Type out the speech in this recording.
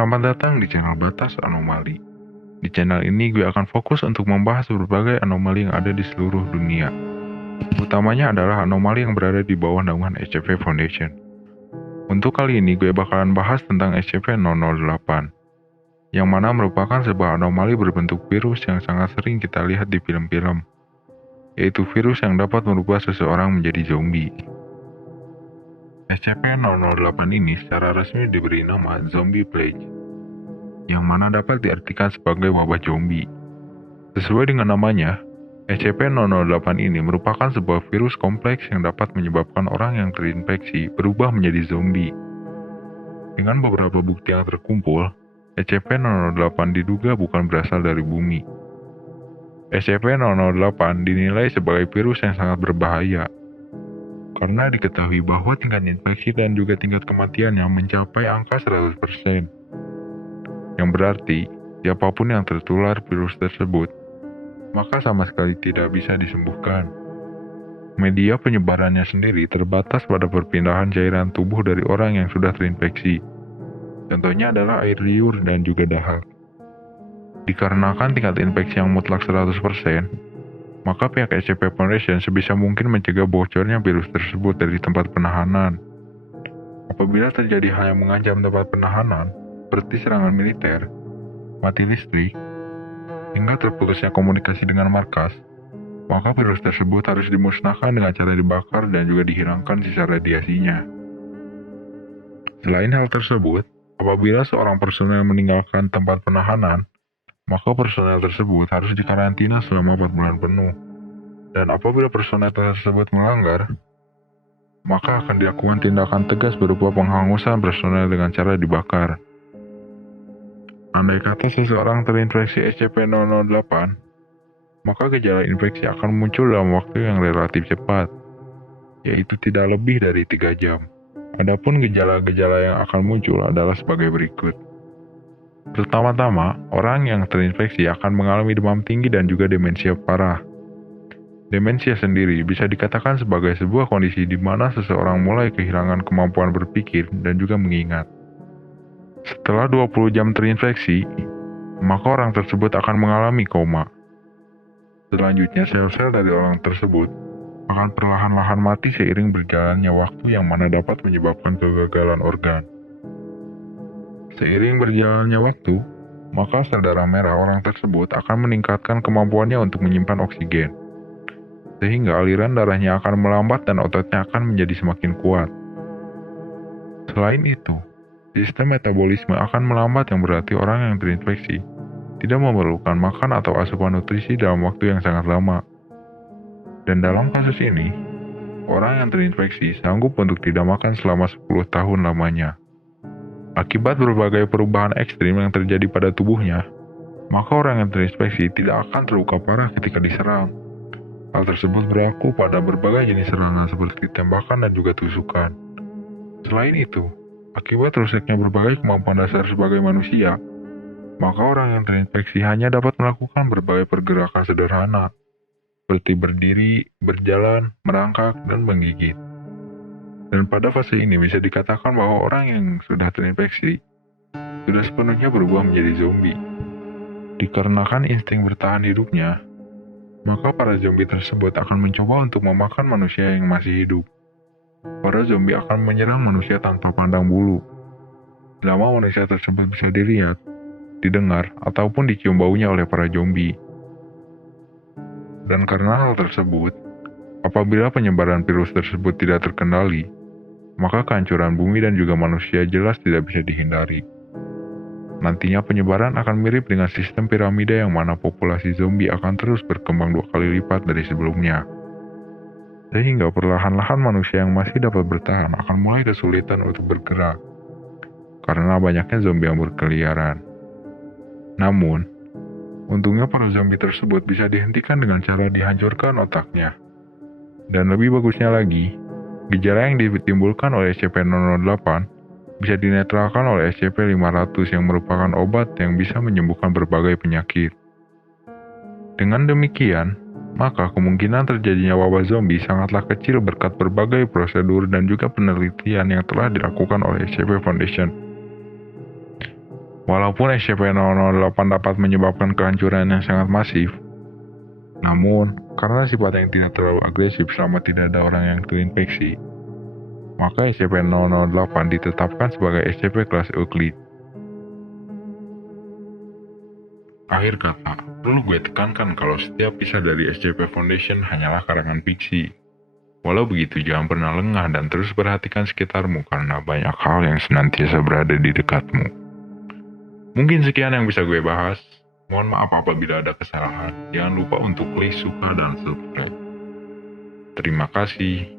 Selamat datang di channel Batas Anomali. Di channel ini gue akan fokus untuk membahas berbagai anomali yang ada di seluruh dunia. Utamanya adalah anomali yang berada di bawah naungan SCP Foundation. Untuk kali ini gue bakalan bahas tentang SCP-008, yang mana merupakan sebuah anomali berbentuk virus yang sangat sering kita lihat di film-film, yaitu virus yang dapat merubah seseorang menjadi zombie. SCP-008 ini secara resmi diberi nama Zombie Plague, yang mana dapat diartikan sebagai wabah zombie. Sesuai dengan namanya, SCP-008 ini merupakan sebuah virus kompleks yang dapat menyebabkan orang yang terinfeksi berubah menjadi zombie. Dengan beberapa bukti yang terkumpul, SCP-008 diduga bukan berasal dari bumi. SCP-008 dinilai sebagai virus yang sangat berbahaya, karena diketahui bahwa tingkat infeksi dan juga tingkat kematiannya mencapai angka 100%. Yang berarti, siapapun yang tertular virus tersebut, maka sama sekali tidak bisa disembuhkan. Media penyebarannya sendiri terbatas pada perpindahan cairan tubuh dari orang yang sudah terinfeksi. Contohnya adalah air liur dan juga dahak. Dikarenakan tingkat infeksi yang mutlak 100%, maka pihak SCP Foundation sebisa mungkin mencegah bocornya virus tersebut dari tempat penahanan. Apabila terjadi hal yang mengancam tempat penahanan, seperti serangan militer, mati listrik, hingga terputusnya komunikasi dengan markas, maka virus tersebut harus dimusnahkan dengan cara dibakar dan juga dihilangkan sisa radiasinya. Selain hal tersebut, apabila seorang personel meninggalkan tempat penahanan, maka personel tersebut harus dikarantina selama 4 bulan penuh. Dan apabila personel tersebut melanggar, maka akan dilakukan tindakan tegas berupa penghangusan personel dengan cara dibakar. Andai kata seseorang terinfeksi SCP-008, maka gejala infeksi akan muncul dalam waktu yang relatif cepat, yaitu tidak lebih dari 3 jam. Adapun gejala-gejala yang akan muncul adalah sebagai berikut. Pertama-tama, orang yang terinfeksi akan mengalami demam tinggi dan juga demensia parah. Demensia sendiri bisa dikatakan sebagai sebuah kondisi di mana seseorang mulai kehilangan kemampuan berpikir dan juga mengingat. Setelah 20 jam terinfeksi, maka orang tersebut akan mengalami koma. Selanjutnya, sel-sel dari orang tersebut akan perlahan-lahan mati seiring berjalannya waktu yang mana dapat menyebabkan kegagalan organ. Seiring berjalannya waktu, maka sel darah merah orang tersebut akan meningkatkan kemampuannya untuk menyimpan oksigen, sehingga aliran darahnya akan melambat dan ototnya akan menjadi semakin kuat. Selain itu, sistem metabolisme akan melambat yang berarti orang yang terinfeksi tidak memerlukan makan atau asupan nutrisi dalam waktu yang sangat lama. Dan dalam kasus ini, orang yang terinfeksi sanggup untuk tidak makan selama 10 tahun lamanya. Akibat berbagai perubahan ekstrim yang terjadi pada tubuhnya, maka orang yang terinfeksi tidak akan terluka parah ketika diserang. Hal tersebut berlaku pada berbagai jenis serangan seperti tembakan dan juga tusukan. Selain itu, akibat rusaknya berbagai kemampuan dasar sebagai manusia, maka orang yang terinfeksi hanya dapat melakukan berbagai pergerakan sederhana, seperti berdiri, berjalan, merangkak, dan menggigit. Dan pada fase ini bisa dikatakan bahwa orang yang sudah terinfeksi sudah sepenuhnya berubah menjadi zombie. Dikarenakan insting bertahan hidupnya, maka para zombie tersebut akan mencoba untuk memakan manusia yang masih hidup. Para zombie akan menyerang manusia tanpa pandang bulu. Selama manusia tersebut bisa dilihat, didengar, ataupun dicium baunya oleh para zombie. Dan karena hal tersebut, apabila penyebaran virus tersebut tidak terkendali, maka kehancuran bumi dan juga manusia jelas tidak bisa dihindari. Nantinya penyebaran akan mirip dengan sistem piramida yang mana populasi zombie akan terus berkembang 2 kali lipat dari sebelumnya. Sehingga perlahan-lahan manusia yang masih dapat bertahan akan mulai kesulitan untuk bergerak, karena banyaknya zombie yang berkeliaran. Namun, untungnya para zombie tersebut bisa dihentikan dengan cara dihancurkan otaknya. Dan lebih bagusnya lagi, gejala yang ditimbulkan oleh SCP-008 bisa dinetralkan oleh SCP-500 yang merupakan obat yang bisa menyembuhkan berbagai penyakit. Dengan demikian, maka kemungkinan terjadinya wabah zombie sangatlah kecil berkat berbagai prosedur dan juga penelitian yang telah dilakukan oleh SCP Foundation. Walaupun SCP-008 dapat menyebabkan kehancuran yang sangat masif, namun karena sifat yang tidak terlalu agresif selama tidak ada orang yang terinfeksi, maka SCP-008 ditetapkan sebagai SCP kelas Euclid. Akhir kata, perlu gue tekankan kalau setiap kisah dari SCP Foundation hanyalah karangan fiksi. Walau begitu, jangan pernah lengah dan terus perhatikan sekitarmu karena banyak hal yang senantiasa berada di dekatmu. Mungkin sekian yang bisa gue bahas. Mohon maaf apabila ada kesalahan. Jangan lupa untuk klik suka dan subscribe. Terima kasih.